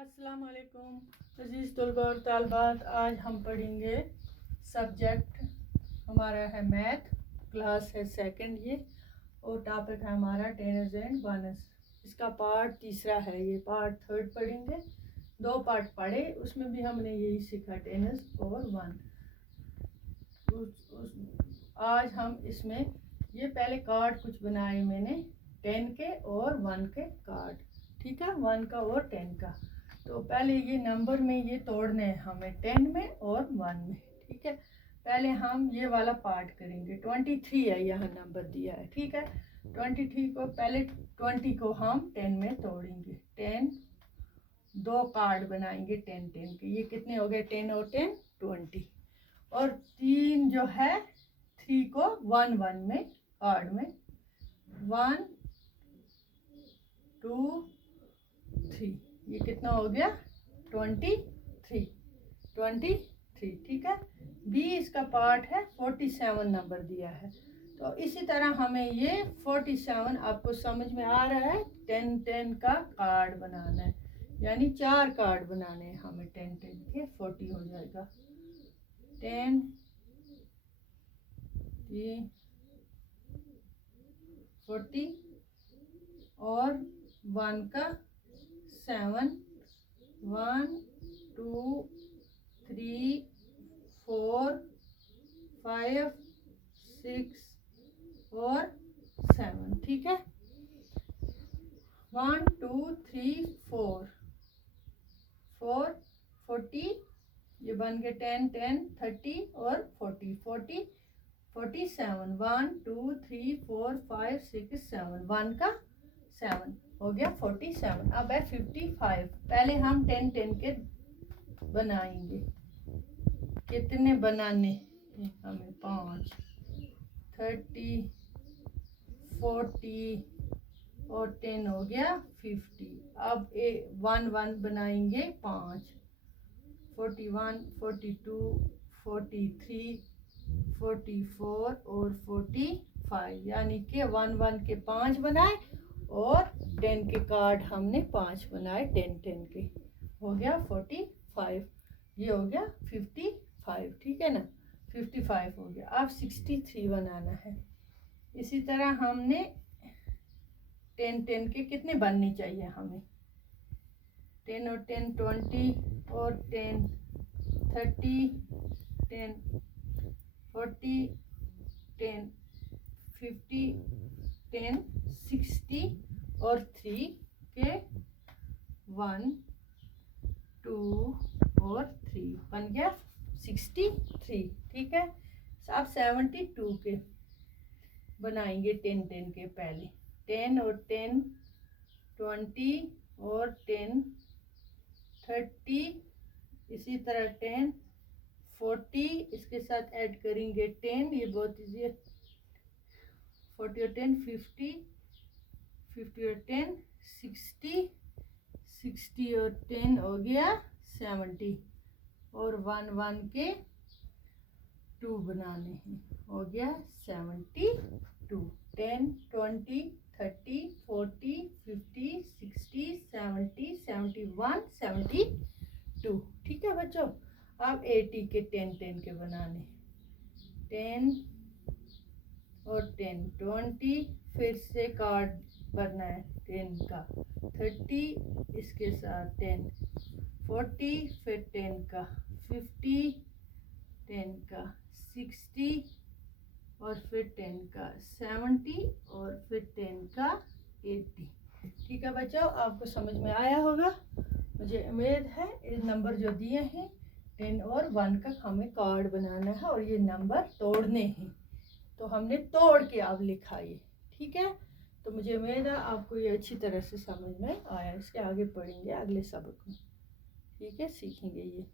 अस्सलाम वालेकुम अज़ीज़ तलबा और तालबात। आज हम पढ़ेंगे सब्जेक्ट हमारा है मैथ, क्लास है सेकंड ये, और टॉपिक है हमारा टेनस एंड वनस। इसका पार्ट तीसरा है, ये पार्ट थर्ड पढ़ेंगे। दो पार्ट पढ़े, उसमें भी हमने यही सीखा टेनस और वन। आज हम इसमें ये पहले कार्ड कुछ बनाए मैंने 10 के और 1 के कार्ड, ठीक है, 1 का और 10 का। तो पहले ये नंबर में ये तोड़ने हैं हमें 10 में और 1 में, ठीक है। पहले हम ये वाला पार्ट करेंगे। 23 है, यहाँ नंबर दिया है, ठीक है। 23 को पहले 20 को हम 10 में तोड़ेंगे। 10 दो कार्ड बनाएंगे 10 के। ये कितने हो गए? 10 और 10 20। और 3 जो है 3 को 1 में कार्ड में 1 2 3, ये कितना हो गया? 23, ठीक है। बी इसका पार्ट है, 47 नंबर दिया है। तो इसी तरह हमें ये 47 आपको समझ में आ रहा है। 10 का कार्ड बनाना है, यानी 4 कार्ड बनाने हैं हमें 10 के। 40 हो जाएगा। 10 40 और 1 का 7, 1 2 3 4 5 6 और 7, ठीक है। 1 2 3 4 40, ये बन गए 10 10 30 और 40 47। 1 2 3 4 5 6 7, 1 का 7 हो गया 47। अब है 55। पहले हम 10 के बनाएंगे। कितने बनाने हमें? 5। 30 40 और 10 हो गया 50। अब 1 बनाएंगे 5। 41 42 43 44 और 45, यानी कि 1 के 5 बनाए और 10 के कार्ड हमने 5 बनाए 10 के। हो गया 45, ये हो गया 55, ठीक है ना। 55 हो गया। अब 63 बनाना है। इसी तरह हमने 10 के कितने बनने चाहिए हमें? 10 और 10 20 और 10 30 10 40 10 50 10 60 और 3 के 1 2 और 3 बन गया 63, ठीक है। अब 72 के बनाएंगे 10 के। पहले 10 और 10 20 और 10 30, इसी तरह 10 40, इसके साथ ऐड करेंगे 10, ये बहुत इजी है। 40 और 10 50 और 10 60 और 10 हो गया 70। और 1 के 2 बनाने हैं, हो गया 72। 10 20 30 40 50 60 70 71 72, ठीक है बच्चों। अब 80 के 10 के बनाने। 10 और 10 20, फिर से कार्ड भरना है 10 का। 30 इसके साथ 10 40, फिर 10 का 50, 10 का 60 और फिर 10 का 70 और फिर 10 का 80, ठीक है बच्चों। आपको समझ में आया होगा, मुझे उम्मीद है। इस नंबर जो दिए हैं 10 और 1 का हमें कार्ड बनाना है और ये नंबर तोड़ने हैं। तो हमने तोड़ के अब लिखा ये, ठीक है। तो मुझे उम्मीद है आपको ये अच्छी तरह से समझ में आया। इसके आगे पढ़ेंगे अगले सबक में, ठीक है, सीखेंगे ये।